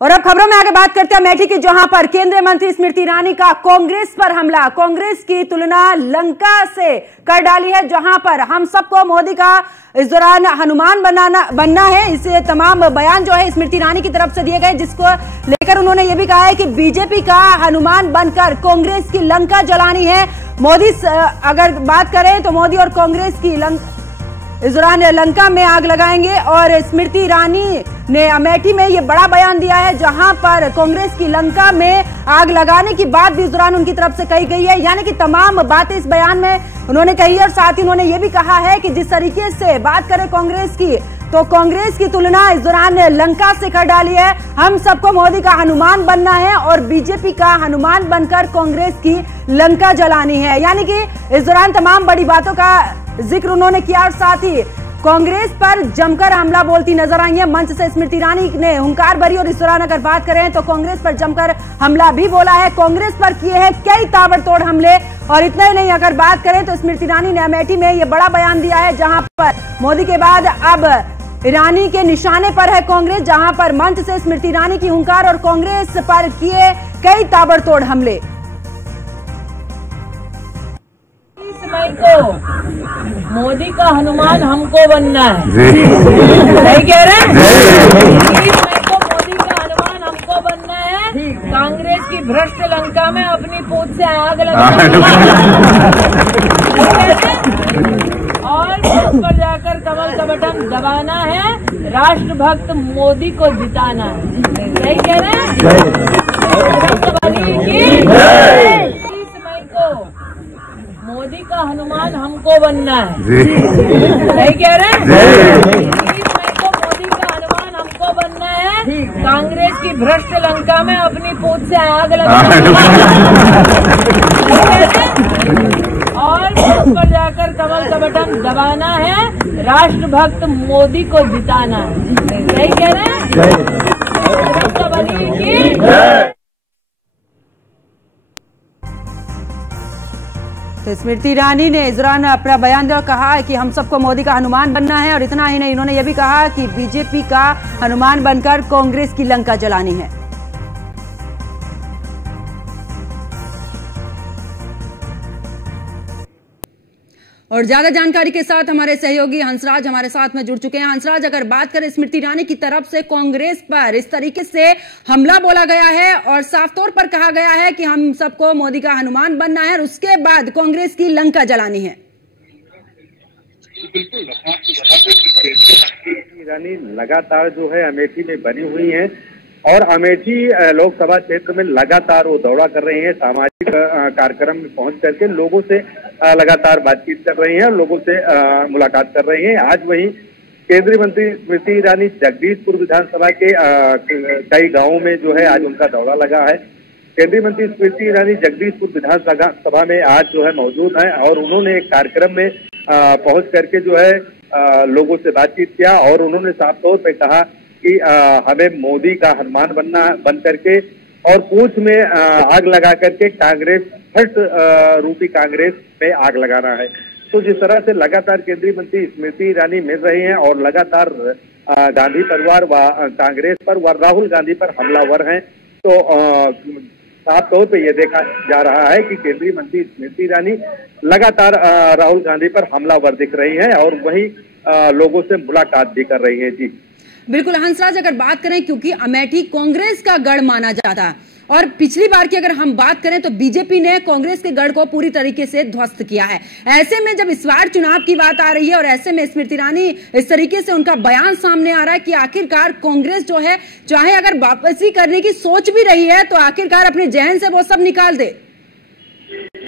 और अब खबरों में आगे बात करते हैं अमेठी की, जहां पर केंद्रीय मंत्री स्मृति ईरानी का कांग्रेस पर हमला। कांग्रेस की तुलना लंका से कर डाली है, जहां पर हम सबको मोदी का इस दौरान हनुमान बनना है। इसे तमाम बयान जो है स्मृति ईरानी की तरफ से दिए गए, जिसको लेकर उन्होंने ये भी कहा है कि बीजेपी का हनुमान बनकर कांग्रेस की लंका जलानी है। मोदी अगर बात करें तो मोदी और कांग्रेस की इस दौरान लंका में आग लगाएंगे। और स्मृति ईरानी ने अमेठी में ये बड़ा बयान दिया है, जहां पर कांग्रेस की लंका में आग लगाने की बात भी इस दौरान उनकी तरफ से कही गई है। यानी कि तमाम बातें इस बयान में उन्होंने कही है। और साथ ही उन्होंने ये भी कहा है कि जिस तरीके से बात करें कांग्रेस की, तो कांग्रेस की तुलना इस दौरान लंका से कर डाली है। हम सबको मोदी का हनुमान बनना है और बीजेपी का हनुमान बनकर कांग्रेस की लंका जलानी है। यानी कि इस दौरान तमाम बड़ी बातों का जिक्र उन्होंने किया और साथ ही कांग्रेस पर जमकर हमला बोलती नजर आई है। मंच से स्मृति ईरानी ने हुंकार भरी और इस दौरान अगर बात करें तो कांग्रेस पर जमकर हमला भी बोला है। कांग्रेस पर किए हैं कई ताबड़तोड़ हमले। और इतना ही नहीं, अगर बात करें तो स्मृति ईरानी ने अमेठी में ये बड़ा बयान दिया है, जहां पर मोदी के बाद अब ईरानी के निशाने पर है कांग्रेस, जहां पर मंच से स्मृति ईरानी की हुंकार और कांग्रेस पर किए कई ताबड़तोड़ हमले। को मोदी का हनुमान हमको बनना है, नहीं कह रहे? 30 मई को मोदी का हनुमान हमको बनना है। कांग्रेस की भ्रष्ट लंका में अपनी पूंछ से आग लगाना और बूथ पर जाकर कमल का बटन दबाना है। राष्ट्रभक्त मोदी को जिताना है, नहीं कह रहे? 30 मई को मोदी का हनुमान हमको बनना है, नहीं कह रहे? 30 मई को मोदी का हनुमान हमको बनना है। कांग्रेस की भ्रष्ट लंका में अपनी पूंछ से आग लगाना और बूथ पर जाकर कमल का बटन दबाना है। राष्ट्रभक्त मोदी को जिताना है, नहीं कह रहे? तो स्मृति ईरानी ने इस दौरान अपना बयान दिया और कहा कि हम सबको मोदी का हनुमान बनना है। और इतना ही नहीं, इन्होंने यह भी कहा कि बीजेपी का हनुमान बनकर कांग्रेस की लंका जलानी है। और ज्यादा जानकारी के साथ हमारे सहयोगी हंसराज हमारे साथ में जुड़ चुके हैं। हंसराज, अगर बात करें स्मृति ईरानी की तरफ से कांग्रेस पर इस तरीके से हमला बोला गया है और साफ तौर पर कहा गया है कि हम सबको मोदी का हनुमान बनना है और उसके बाद कांग्रेस की लंका जलानी है। बिल्कुल, ईरानी लगातार जो है अमेठी में बनी हुई है और अमेठी लोकसभा क्षेत्र में लगातार वो दौरा कर रही हैं। सामाजिक कार्यक्रम में पहुंच करके लोगों से लगातार बातचीत कर रही हैं और लोगों से मुलाकात कर रही हैं। आज वहीं केंद्रीय मंत्री स्मृति ईरानी जगदीशपुर विधानसभा के कई गांवों में जो है आज उनका दौरा लगा है। केंद्रीय मंत्री स्मृति ईरानी जगदीशपुर विधानसभा में आज जो है मौजूद हैं और उन्होंने एक कार्यक्रम में पहुंच करके जो है लोगों से बातचीत किया और उन्होंने साफ तौर पर कहा कि हमें मोदी का हनुमान बन करके और पूंछ में आग लगा करके कांग्रेस भ्रष्ट रूपी कांग्रेस में आग लगाना है। तो जिस तरह से लगातार केंद्रीय मंत्री स्मृति ईरानी मिल रही हैं और लगातार गांधी परिवार व कांग्रेस पर व राहुल गांधी पर हमलावर हैं, तो साफ तौर पे ये देखा जा रहा है कि केंद्रीय मंत्री स्मृति ईरानी लगातार राहुल गांधी पर हमलावर दिख रही हैं और वही लोगों से मुलाकात भी कर रही है। जी बिल्कुल हंसराज, अगर बात करें क्योंकि अमेठी कांग्रेस का गढ़ माना जाता और पिछली बार की अगर हम बात करें तो बीजेपी ने कांग्रेस के गढ़ को पूरी तरीके से ध्वस्त किया है। ऐसे में जब इस बार चुनाव की बात आ रही है और ऐसे में स्मृति ईरानी इस तरीके से उनका बयान सामने आ रहा है कि आखिरकार कांग्रेस जो है चाहे अगर वापसी करने की सोच भी रही है तो आखिरकार अपने जहन से वो सब निकाल दे।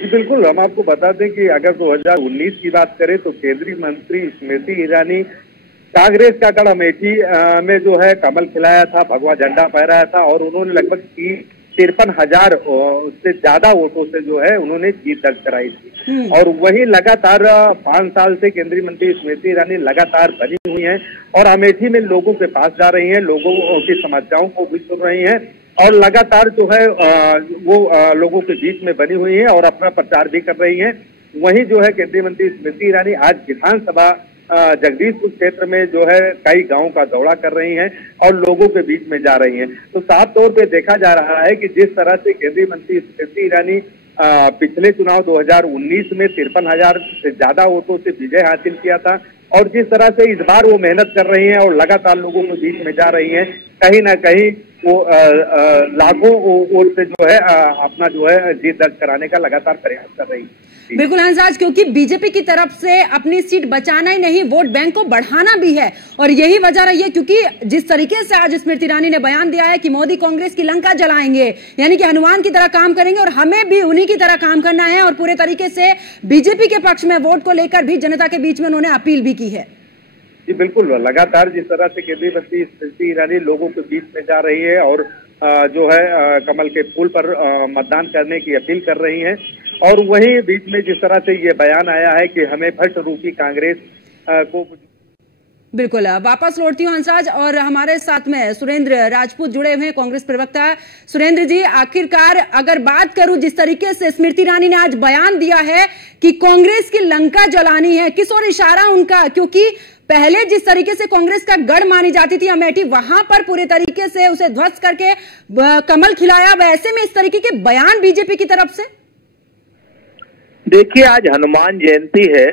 बिल्कुल, हम आपको बता दें कि अगर 2019 की बात करें तो केंद्रीय मंत्री स्मृति ईरानी कांग्रेस का गढ़ अमेठी में जो है कमल खिलाया था, भगवा झंडा फहराया था और उन्होंने लगभग 53,000 से ज्यादा वोटों से जो है उन्होंने जीत दर्ज कराई थी। और वही लगातार 5 साल से केंद्रीय मंत्री स्मृति ईरानी लगातार बनी हुई हैं और अमेठी में लोगों के पास जा रही हैं, लोगों की समस्याओं को भी सुन रही हैं और लगातार जो है वो लोगों के बीच में बनी हुई हैं और अपना प्रचार भी कर रही हैं। वहीं जो है केंद्रीय मंत्री स्मृति ईरानी आज विधानसभा जगदीशपुर क्षेत्र में जो है कई गांव का दौरा कर रही हैं और लोगों के बीच में जा रही हैं। तो साफ तौर पे देखा जा रहा है कि जिस तरह से केंद्रीय मंत्री स्मृति ईरानी पिछले चुनाव 2019 में 53,000 से ज्यादा वोटों से विजय हासिल किया था और जिस तरह से इस बार वो मेहनत कर रही हैं और लगातार लोगों के बीच में जा रही हैं, कहीं ना कहीं वो लाखों वोट से जो है अपना जो है जीत दर्ज कराने का लगातार प्रयास कर रही है। बिल्कुल हंसराज, क्योंकि बीजेपी की तरफ से अपनी सीट बचाना ही नहीं, वोट बैंक को बढ़ाना भी है और यही वजह रही है। क्योंकि जिस तरीके से आज स्मृति ईरानी ने बयान दिया है कि मोदी कांग्रेस की लंका जलाएंगे, यानी कि हनुमान की तरह काम करेंगे और हमें भी उन्हीं की तरह काम करना है और पूरे तरीके से बीजेपी के पक्ष में वोट को लेकर भी जनता के बीच में उन्होंने अपील भी की है। जी बिल्कुल, लगातार जिस तरह से केंद्रीय मंत्री स्मृति ईरानी लोगों के बीच में जा रही है और जो है कमल के फूल पर मतदान करने की अपील कर रही हैं और वहीं बीच में जिस तरह से ये बयान आया है कि हमें भ्रष्ट रूपी कांग्रेस को बिल्कुल वापस लौटती हूँ हंसराज और हमारे साथ में सुरेंद्र राजपूत जुड़े हुए हैं, कांग्रेस प्रवक्ता। सुरेंद्र जी, आखिरकार अगर बात करूं जिस तरीके से स्मृति ईरानी ने आज बयान दिया है कि कांग्रेस की लंका जलानी है, किस ओर इशारा उनका? क्योंकि पहले जिस तरीके से कांग्रेस का गढ़ मानी जाती थी अमेठी, वहां पर पूरे तरीके से उसे ध्वस्त करके कमल खिलाया, वैसे में इस तरीके के बयान बीजेपी की तरफ से? देखिए, आज हनुमान जयंती है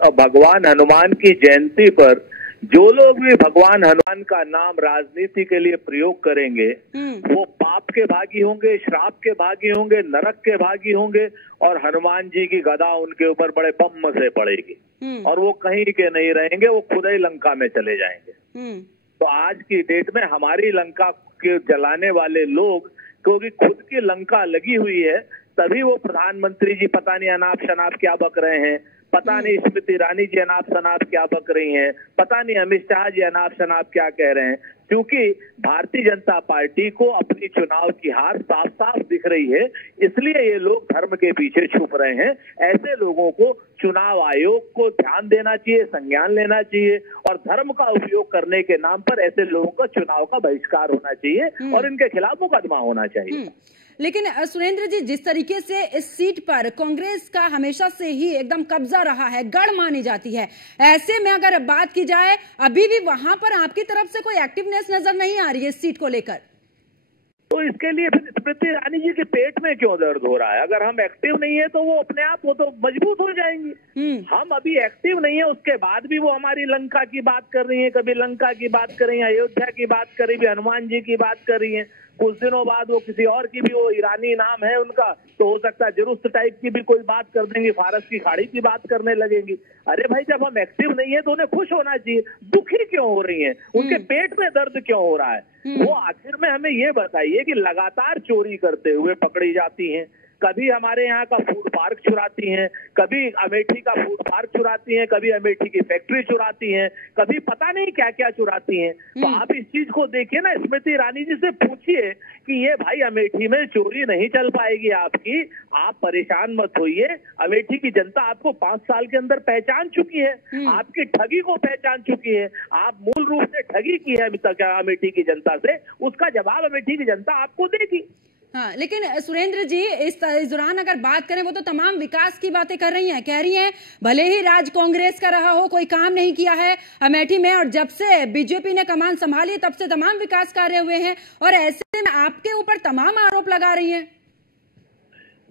और भगवान हनुमान की जयंती पर जो लोग भी भगवान हनुमान का नाम राजनीति के लिए प्रयोग करेंगे वो पाप के भागी होंगे, श्राप के भागी होंगे, नरक के भागी होंगे और हनुमान जी की गदा उनके ऊपर बड़े बम से पड़ेगी और वो कहीं के नहीं रहेंगे, वो खुद ही लंका में चले जाएंगे। तो आज की डेट में हमारी लंका के जलाने वाले लोग, क्योंकि खुद की लंका लगी हुई है, तभी वो प्रधानमंत्री जी पता नहीं अनाप शनाप क्या बक रहे हैं, पता नहीं स्मृति ईरानी जी अनाप शनाप क्या बक रही हैं, पता नहीं अमित शाह जी अनाप शनाप क्या कह रहे हैं। क्योंकि भारतीय जनता पार्टी को अपनी चुनाव की हार साफ साफ दिख रही है, इसलिए ये लोग धर्म के पीछे छुप रहे हैं। ऐसे लोगों को चुनाव आयोग को ध्यान देना चाहिए, संज्ञान लेना चाहिए और धर्म का उपयोग करने के नाम पर ऐसे लोगों का चुनाव का बहिष्कार होना चाहिए और इनके खिलाफ मुकदमा होना चाहिए। लेकिन सुरेंद्र जी, जिस तरीके से इस सीट पर कांग्रेस का हमेशा से ही एकदम कब्जा रहा है, गढ़ मानी जाती है, ऐसे में अगर बात की जाए अभी भी वहां पर आपकी तरफ से कोई एक्टिवनेस नजर नहीं आ रही है इस सीट को लेकर, तो इसके लिए फिर स्मृति ईरानी जी के पेट में क्यों दर्द हो रहा है? अगर हम एक्टिव नहीं है तो वो अपने आप वो तो मजबूत हो जाएंगी। हम अभी एक्टिव नहीं है, उसके बाद भी वो हमारी लंका की बात कर रही है, कभी लंका की बात कर रही है, अयोध्या की बात कर रही है, हनुमान जी की बात कर रही है। कुछ दिनों बाद वो किसी और की भी, वो ईरानी नाम है उनका, तो हो सकता है जरूस्त टाइप की भी कोई बात कर देंगी, फारस की खाड़ी की बात करने लगेंगी। अरे भाई, जब हम एक्टिव नहीं है तो उन्हें खुश होना चाहिए। दुखी क्यों हो रही हैं? उनके पेट में दर्द क्यों हो रहा है? वो आखिर में हमें ये बताइए कि लगातार चोरी करते हुए पकड़ी जाती हैं, कभी हमारे यहाँ का फूड पार्क चुराती हैं, कभी अमेठी का फूड पार्क चुराती हैं, कभी अमेठी की फैक्ट्री चुराती हैं, कभी पता नहीं क्या क्या चुराती हैं। तो आप इस चीज को देखिए ना, स्मृति ईरानी जी से पूछिए कि ये भाई अमेठी में चोरी नहीं चल पाएगी आपकी, आप परेशान मत होइए। अमेठी की जनता आपको 5 साल के अंदर पहचान चुकी है, आपकी ठगी को पहचान चुकी है। आप मूल रूप से ठगी की है अभी तक अमेठी की जनता से, उसका जवाब अमेठी की जनता आपको देगी। हाँ, लेकिन सुरेंद्र जी, इस दौरान अगर बात करें, वो तो तमाम विकास की बातें कर रही हैं, कह रही हैं भले ही राज कांग्रेस का रहा हो, कोई काम नहीं किया है अमेठी में, और जब से बीजेपी ने कमान संभाली तब से तमाम विकास कार्य हुए हैं, और ऐसे में आपके ऊपर तमाम आरोप लगा रही हैं।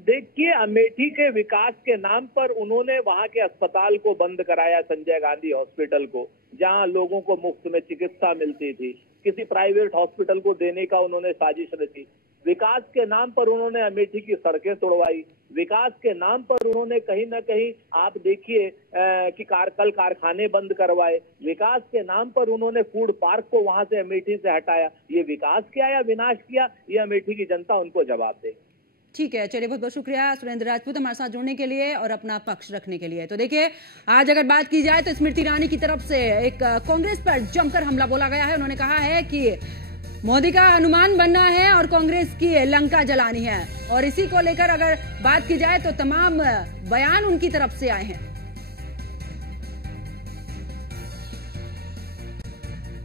देखिए, अमेठी के विकास के नाम पर उन्होंने वहां के अस्पताल को बंद कराया, संजय गांधी हॉस्पिटल को, जहां लोगों को मुफ्त में चिकित्सा मिलती थी। किसी प्राइवेट हॉस्पिटल को देने का उन्होंने साजिश रची। विकास के नाम पर उन्होंने अमेठी की सड़कें तोड़वाई। विकास के नाम पर उन्होंने कहीं ना कहीं आप देखिए कि कल कारखाने बंद करवाए। विकास के नाम पर उन्होंने फूड पार्क को वहां से अमेठी से हटाया। ये विकास किया या विनाश किया, ये अमेठी की जनता उनको जवाब देगी। ठीक है, चलिए, बहुत बहुत शुक्रिया सुरेंद्र राजपूत हमारे साथ जुड़ने के लिए और अपना पक्ष रखने के लिए। तो देखिए, आज अगर बात की जाए तो स्मृति ईरानी की तरफ से एक कांग्रेस पर जमकर हमला बोला गया है। उन्होंने कहा है कि मोदी का हनुमान बनना है और कांग्रेस की लंका जलानी है, और इसी को लेकर अगर बात की जाए तो तमाम बयान उनकी तरफ से आए हैं।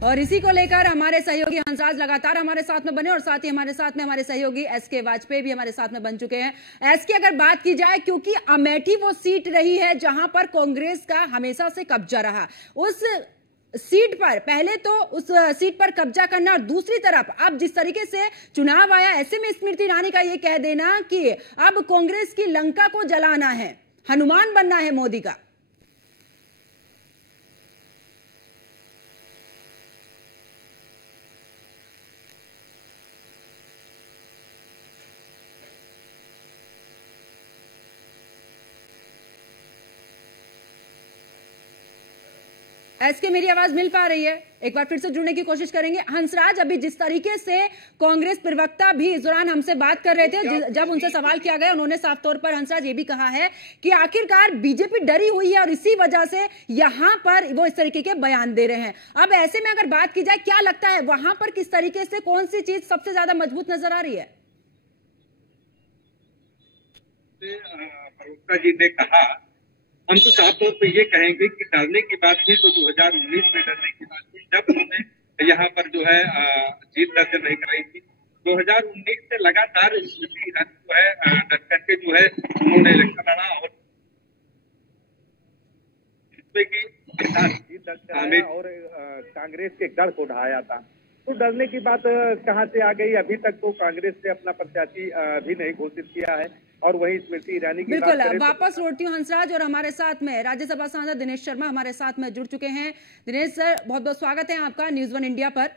और इसी को लेकर हमारे सहयोगी हंसराज लगातार हमारे साथ में बने और साथ ही हमारे साथ में हमारे सहयोगी एसके वाजपेयी भी हमारे साथ में बन चुके हैं। एसके, अगर बात की जाए, क्योंकि अमेठी वो सीट रही है जहां पर कांग्रेस का हमेशा से कब्जा रहा, उस सीट पर पहले तो उस सीट पर कब्जा करना और दूसरी तरफ अब जिस तरीके से चुनाव आया, ऐसे में स्मृति ईरानी का ये कह देना कि अब कांग्रेस की लंका को जलाना है, हनुमान बनना है मोदी का। एसके, मेरी आवाज मिल पा रही है? एक बार फिर से जुड़ने की कोशिश करेंगे। हंसराज, अभी जिस तरीके से कांग्रेस प्रवक्ता भी इस दौरान हमसे बात कर रहे थे, जब उनसे सवाल किया गया, उन्होंने साफ तौर पर हंसराज ये भी कहा है कि आखिरकार बीजेपी डरी हुई है और इसी वजह से यहां पर वो इस तरीके के बयान दे रहे हैं। अब ऐसे में अगर बात की जाए, क्या लगता है वहां पर किस तरीके से कौन सी चीज सबसे ज्यादा मजबूत नजर आ रही है? प्रवक्ता जी ने कहा, हम तो साफ तौर पर ये कहेंगे कि डरने की बात थी तो 2019 में डरने की बात थी, जब उन्होंने यहाँ पर जो है जीत दर्ज नहीं कराई थी। 2019 से लगातार स्मृति ईरानी जो है डर करके जो है उन्होंने इलेक्शन लड़ा और जिसमें की जीत दर्ज कराया और कांग्रेस के गढ़ को ढाया था। तो डरने की बात कहाँ से आ गई? अभी तक तो कांग्रेस ने अपना प्रत्याशी भी नहीं घोषित किया है और वही स्मृति ईरानी की बिल्कुल वापस लौटती हूँ हंसराज, और हमारे साथ में राज्यसभा सांसद दिनेश शर्मा हमारे साथ में जुड़ चुके हैं। दिनेश सर, बहुत बहुत स्वागत है आपका न्यूज़ 1 इंडिया पर।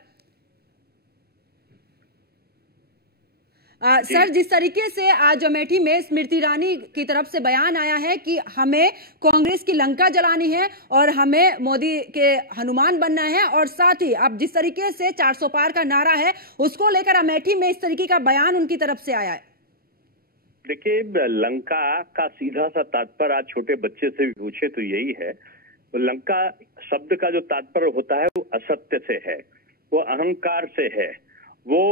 सर, जिस तरीके से आज अमेठी में स्मृति ईरानी की तरफ से बयान आया है कि हमें कांग्रेस की लंका जलानी है और हमें मोदी के हनुमान बनना है, और साथ ही अब जिस तरीके से 400 पार का नारा है उसको लेकर अमेठी में इस तरीके का बयान उनकी तरफ से आया है। देखिए, लंका का सीधा सा तात्पर्य आज छोटे बच्चे से भी पूछे तो यही है। तो लंका शब्द का जो तात्पर्य होता है वो असत्य से है, वो अहंकार से है, वो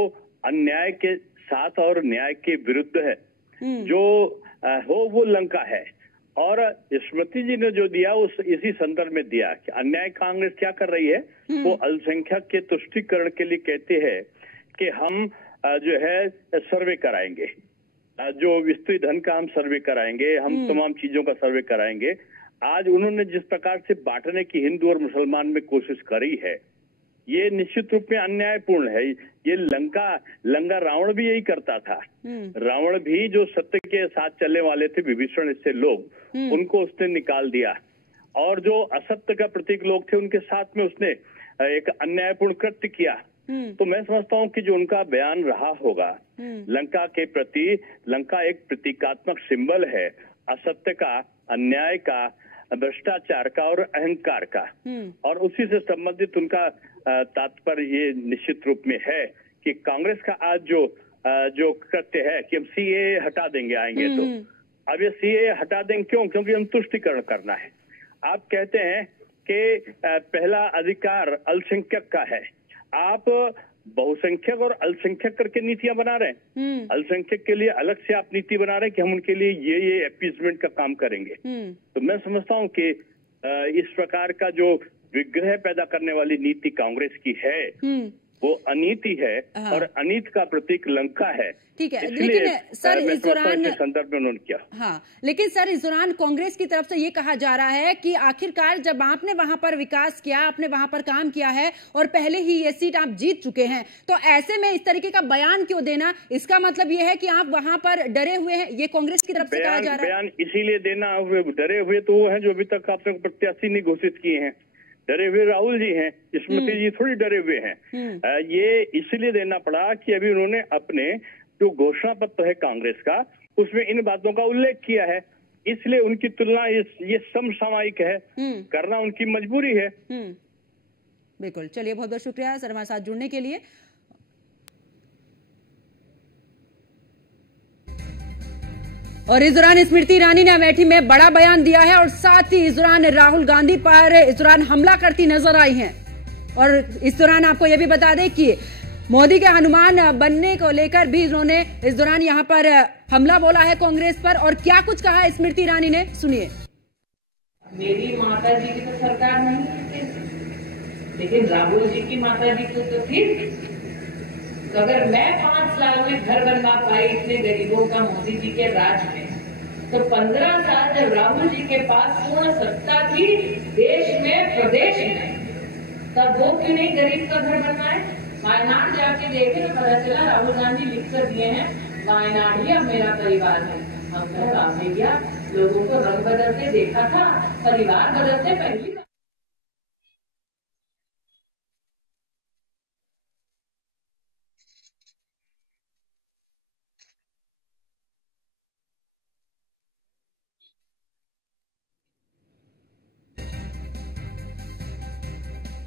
अन्याय के साथ और न्याय के विरुद्ध है। जो हो वो लंका है। और स्मृति जी ने जो दिया उस इसी संदर्भ में दिया कि अन्याय कांग्रेस क्या कर रही है, वो अल्पसंख्यक के तुष्टीकरण के लिए कहते हैं कि हम जो है सर्वे कराएंगे, जो स्त्री धन का हम सर्वे कराएंगे, हम तमाम चीजों का सर्वे कराएंगे। आज उन्होंने जिस प्रकार से बांटने की हिंदू और मुसलमान में कोशिश करी है, ये निश्चित रूप में अन्यायपूर्ण है। ये लंका रावण भी यही करता था। रावण भी जो सत्य के साथ चलने वाले थे, विभीषण इससे लोग, उनको उसने निकाल दिया, और जो असत्य का प्रतीक लोग थे उनके साथ में उसने एक अन्यायपूर्ण कृत्य किया। तो मैं समझता हूँ कि जो उनका बयान रहा होगा लंका के प्रति, लंका एक प्रतीकात्मक सिंबल है असत्य का, अन्याय का, भ्रष्टाचार का और अहंकार का, और उसी से संबंधित उनका तात्पर्य ये निश्चित रूप में है कि कांग्रेस का आज जो कृत्य है कि हम सीए हटा देंगे आएंगे तो, अब ये सीए हटा देंगे क्यों? क्योंकि हम तुष्टीकरण करना है। आप कहते हैं कि पहला अधिकार अल्पसंख्यक का है, आप बहुसंख्यक और अल्पसंख्यक करके नीतियां बना रहे हैं। अल्पसंख्यक के लिए अलग से आप नीति बना रहे हैं कि हम उनके लिए ये अपीजमेंट का काम करेंगे। तो मैं समझता हूं कि इस प्रकार का जो विग्रह पैदा करने वाली नीति कांग्रेस की है वो अनीति है, और अनीति का प्रतीक लंका है। ठीक है, लेकिन सर इस दौरान संदर्भ में उन्होंने किया। हाँ, लेकिन सर इस दौरान कांग्रेस की तरफ से ये कहा जा रहा है कि आखिरकार जब आपने वहां पर विकास किया, आपने वहां पर काम किया है और पहले ही ये सीट आप जीत चुके हैं, तो ऐसे में इस तरीके का बयान क्यों देना? इसका मतलब ये है कि आप वहां पर डरे हुए हैं, ये कांग्रेस की तरफ से कहा जा रहा है। बयान इसीलिए देना, डरे हुए तो वो है जो अभी तक आपने प्रत्याशी नहीं घोषित किए हैं। डरे हुए राहुल जी हैं, स्मृति जी थोड़ी डरे हुए हैं। ये इसलिए देना पड़ा कि अभी उन्होंने अपने जो घोषणा पत्र है कांग्रेस का, उसमें इन बातों का उल्लेख किया है, इसलिए उनकी तुलना ये समसामयिक है, करना उनकी मजबूरी है। बिल्कुल, चलिए बहुत बहुत शुक्रिया सर हमारे साथ जुड़ने के लिए। और इस दौरान स्मृति ईरानी ने अमेठी में बड़ा बयान दिया है और साथ ही इस दौरान राहुल गांधी पर इस दौरान हमला करती नजर आई हैं। और इस दौरान आपको यह भी बता दें कि मोदी के हनुमान बनने को लेकर भी इन्होंने इस दौरान यहां पर हमला बोला है कांग्रेस पर। और क्या कुछ कहा है स्मृति ईरानी ने, सुनिए। मेरी माता जी की तो सरकार नहीं है, लेकिन राहुल जी की माता जी को तो थी। तो अगर मैं 5 साल में घर बनवा पाई इतने गरीबों का मोदी जी के राज में, तो 15 साल जब राहुल जी के पास पूर्ण सत्ता थी देश में, प्रदेश में, तब वो क्यों नहीं गरीब का घर बनवाए? वायनाड जाके देखे तो पता चला राहुल गांधी लिख कर दिए हैं, वायनाड ही अब मेरा परिवार है। हमने काम नहीं किया, लोगों को रंग बदलते देखा था, परिवार बदलते पहली बार।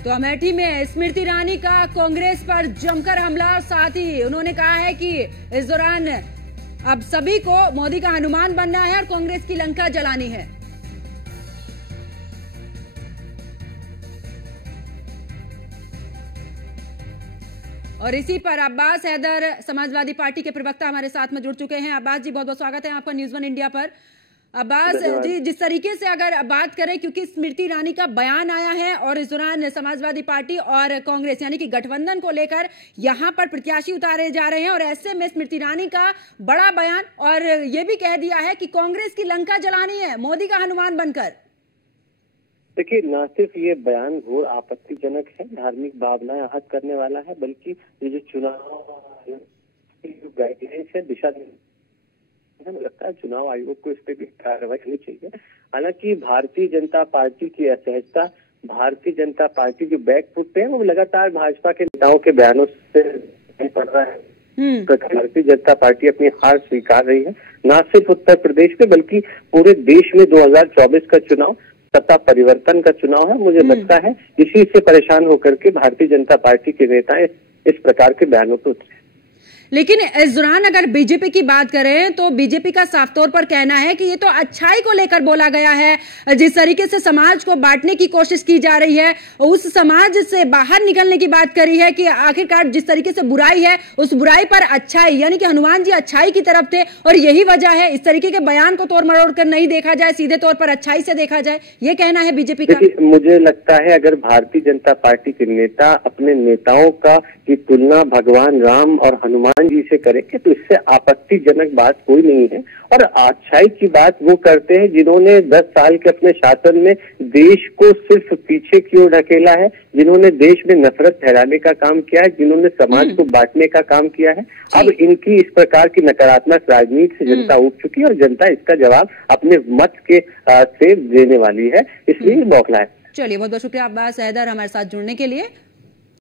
तो अमेठी में स्मृति ईरानी का कांग्रेस पर जमकर हमला, और साथ ही उन्होंने कहा है कि इस दौरान अब सभी को मोदी का हनुमान बनना है और कांग्रेस की लंका जलानी है। और इसी पर अब्बास हैदर समाजवादी पार्टी के प्रवक्ता हमारे साथ में जुड़ चुके हैं। अब्बास जी, बहुत बहुत स्वागत है आपका न्यूज़ 1 इंडिया पर। अब्बास जी, जिस तरीके से अगर बात करें, क्योंकि स्मृति ईरानी का बयान आया है और इस दौरान समाजवादी पार्टी और कांग्रेस यानी कि गठबंधन को लेकर यहां पर प्रत्याशी उतारे जा रहे हैं, और ऐसे में स्मृति ईरानी का बड़ा बयान और ये भी कह दिया है कि कांग्रेस की लंका जलानी है मोदी का हनुमान बनकर। देखिए, न सिर्फ ये बयान घोर आपत्तिजनक है, धार्मिक भावनाएं आहत करने वाला है, बल्कि ये जो चुनाव गाइडलाइंस है, दिशा मुझे लगता है चुनाव आयोग को इस पे भी कार्रवाई करनी चाहिए। हालांकि भारतीय जनता पार्टी की असहजता, भारतीय जनता पार्टी जो बैकफुट पे है, वो लगातार भाजपा के नेताओं के बयानों से पड़ रहा है। भारतीय जनता पार्टी अपनी हार स्वीकार रही है, न सिर्फ उत्तर प्रदेश में बल्कि पूरे देश में। 2024 का चुनाव सत्ता परिवर्तन का चुनाव है। मुझे लगता है इसी से परेशान होकर के भारतीय जनता पार्टी के नेता इस प्रकार के बयानों पर उतरे। लेकिन इस दौरान अगर बीजेपी की बात करें तो बीजेपी का साफ तौर पर कहना है कि ये तो अच्छाई को लेकर बोला गया है। जिस तरीके से समाज को बांटने की कोशिश की जा रही है, उस समाज से बाहर निकलने की बात करी है कि आखिरकार जिस तरीके से बुराई है उस बुराई पर अच्छाई, यानी कि हनुमान जी अच्छाई की तरफ थे, और यही वजह है इस तरीके के बयान को तोड़ मरोड़ कर नहीं देखा जाए, सीधे तौर पर अच्छाई से देखा जाए, ये कहना है बीजेपी का। मुझे लगता है अगर भारतीय जनता पार्टी के नेता अपने नेताओं की तुलना भगवान राम और हनुमान जी से करेंगे तो इससे आपत्तिजनक बात कोई नहीं है। और अच्छाई की बात वो करते हैं जिन्होंने 10 साल के अपने शासन में देश को सिर्फ पीछे की ओर ढकेला है, जिन्होंने देश में नफरत फैलाने का काम किया है, जिन्होंने समाज को बांटने का काम किया है। अब इनकी इस प्रकार की नकारात्मक राजनीति से जनता उठ चुकी है और जनता इसका जवाब अपने मत के से देने वाली है, इसलिए बौखला है। चलिए, बहुत बहुत शुक्रिया अब्बास हैदर हमारे साथ जुड़ने के लिए।